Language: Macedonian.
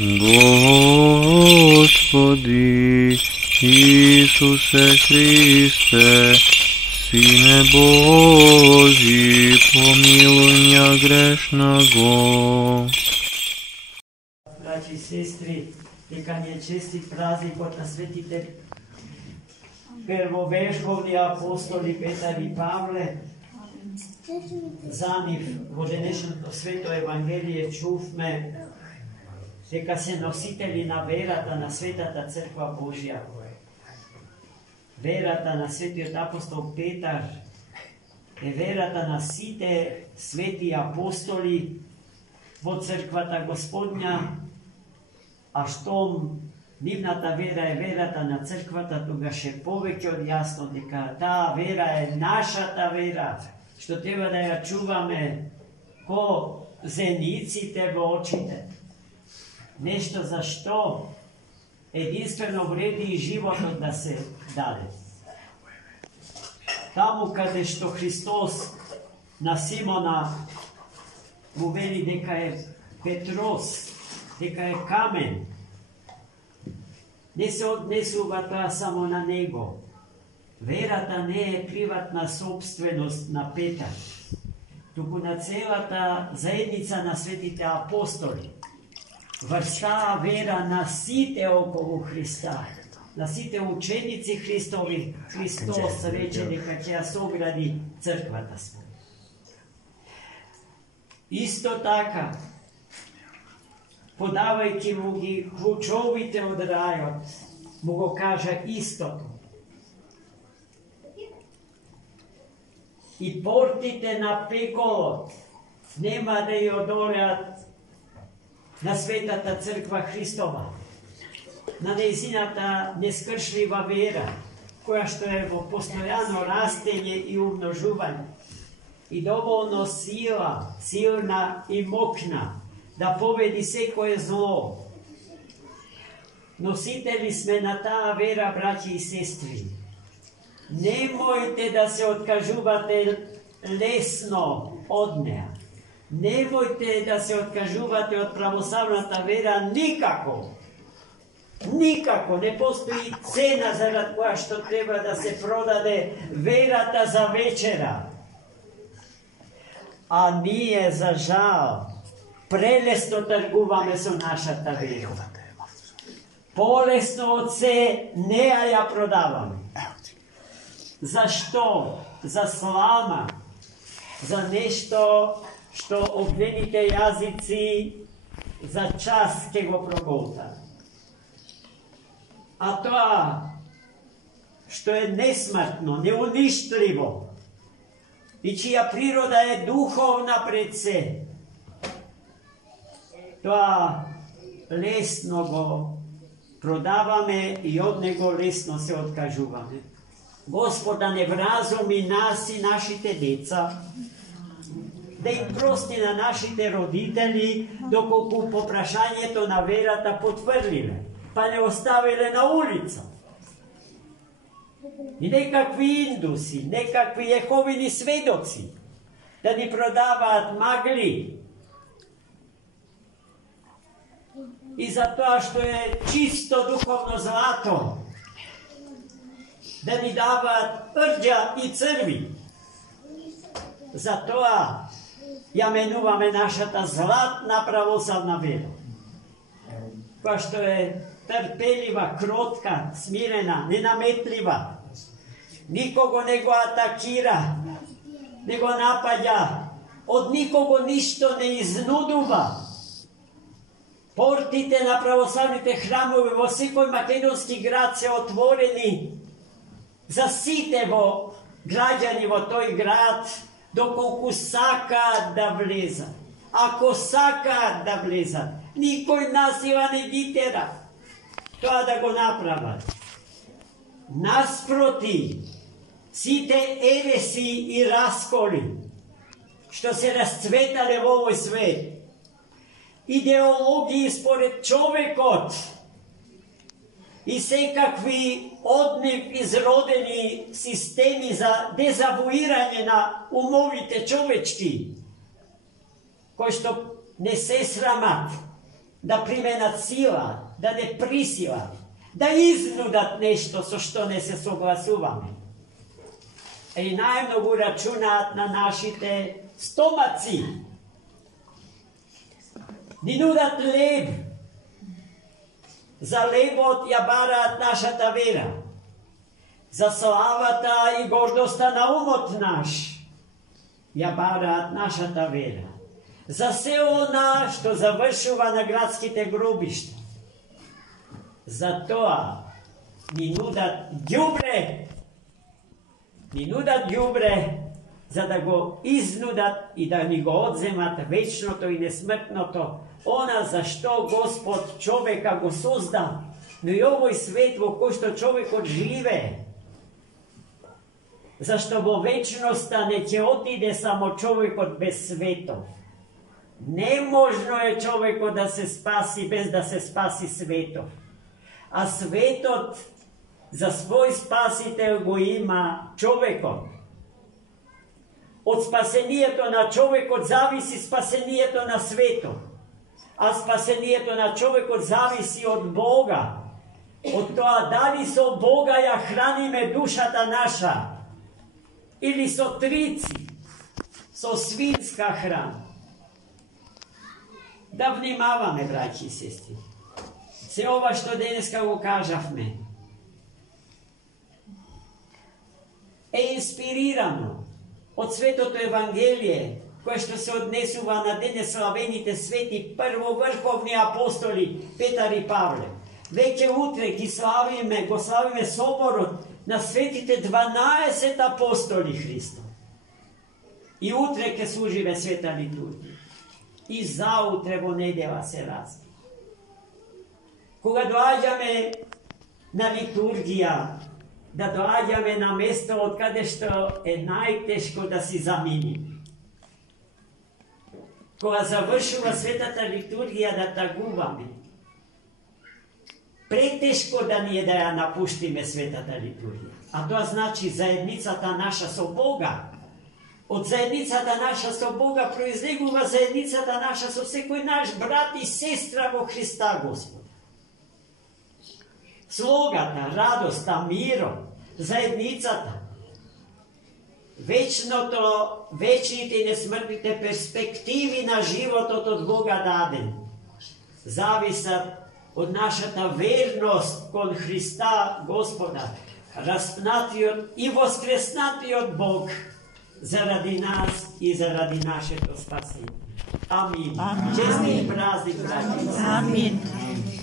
Господи Исусе Христе, Сине Божий, помилуй меня грешного. Braći i sestri, neka je čestit praznik od nasvetite prvoveškovni apostoli Petar i Pavle. За нив во денешното свето Евангелие чувме дека се носители на верата на Светата Црква Божја. Верата на светиот апостол Петар е верата на сите свети апостоли во Црквата Господња, а штом нивната вера е верата на Црквата, тогаш е повеќе од јасно дека таа вера е нашата вера, што треба да ја чуваме ко зениците во очите. Нешто за што единствено вреди и животот да се даде. Таму каде што Христос на Симона му вели дека е Петрос, дека е камен, не се однесува тоа само на него. Верата не е приватна собственост на Петар, туку на целата заедница на светите апостоли. Врз таа вера на сите околу Христа, на сите ученици Христови, Христос рече дека ќе ја согради црквата своја. Исто така, подавајќи му ги клучовите од рајот, му го кажа истото. И портите на пеколот нема да ја одолеат на Светата Црква Христова, на нејзината нескршлива вера, која што е во постојано растење и умножување, и доволно силна и мокна, да победи секое зло. Носители сме на таа вера, браќи и сестри. Немојте да се откажувате лесно од неа. Немојте да се откажувате од православната вера никако. Никако не постои цена зарад која што треба да се продаде верата за вечера. А ние, за жал, прелесно тргуваме со нашата вера. Полесно од се неа ја продаваме. Зашто? За слама, за нешто што огнените јазици за час ќе го проголтат. А тоа што е несмртно, неуништливо и чија природа е духовна пред се, тоа лесно го продаваме и од него лесно се откажуваме. Господа не вразуми нас и нашите деца, да им прости на нашите родители, доколку по прашањето на верата потврлиле, па не оставиле на улица. И некакви индуси, некакви јеховини сведоци, да ни продаваат магли. И за тоа што е чисто духовно злато, да ни даваат рđа и црви. Затоа ја менуваме нашата златна православна вера, која што е трпелива, кротка, смирена, ненаметлива. Никого не го атакира, не го напаѓа, од никого ништо не изнудува. Портите на православните храмови во секој македонски град се отворени за сите во граѓани во тој град, доколку сакаат да влезат. Ако сакаат да влезат, никој насила не ги тера тоа да го направат. Наспроти, сите ереси и расколи што се расцветале во овој свет, идеологии според човекот и секакви од нив изродени системи за дезавуирање на умовите човечки, кои што не се срамат да применат сила, да не присилат, да изнудат нешто со што не се согласуваме. И најмногу рачунаат на нашите стомаци. Ни нудат леб. За лебот ја бараат нашата вера. За славата и гордоста на умот наш ја бараат нашата вера. За се она што завршува на градските гробишта. За тоа ни нудат ѓубре. Ни нудат ѓубре за да го изнудат и да ни го одземат вечното и несмртното, она за што Господ човека го созда, но и овој свет во кој што човекот живее. Зашто во вечноста не ќе отиде само човекот без светот. Неможно е човекот да се спаси без да се спаси светот. А светот за свој спасител го има човекот. Од спасението на човекот зависи спасението на светот. А спасението на човекот зависи од Бога. Од тоа дали со Бога ја храниме душата наша или со трици, со свинска храна. Да внимаваме, браќи и сестри. Се ова што денеска го кажавме е инспирирано од Светото Евангелие, кое што се однесува на денес славените свети првоврховни апостоли Петар и Павле. Веќе утре го славиме соборот на светите 12 апостоли Христо. И утре ќе служиме света литургија. И заутре во недела се разби. Кога доаѓаме на литургија, да доаѓаме на место од каде што е најтешко да си заминеме. Кога завршува светата литургија да тагуваме, претешко да ни е да ја напуштиме светата литургија. А тоа значи заедницата наша со Бога. Од заедницата наша со Бога произлегува заедницата наша со секој наш брат и сестра во Христа Господа. Слогата, радоста, мирот, заедницата, вечните и несмртните перспективи на животот од Бога даден, зависат од нашата верност кон Христа Господа, распнатиот и воскреснатиот Бог заради нас и заради нашето спасение. Амин. Честит празник, браќи. Амин.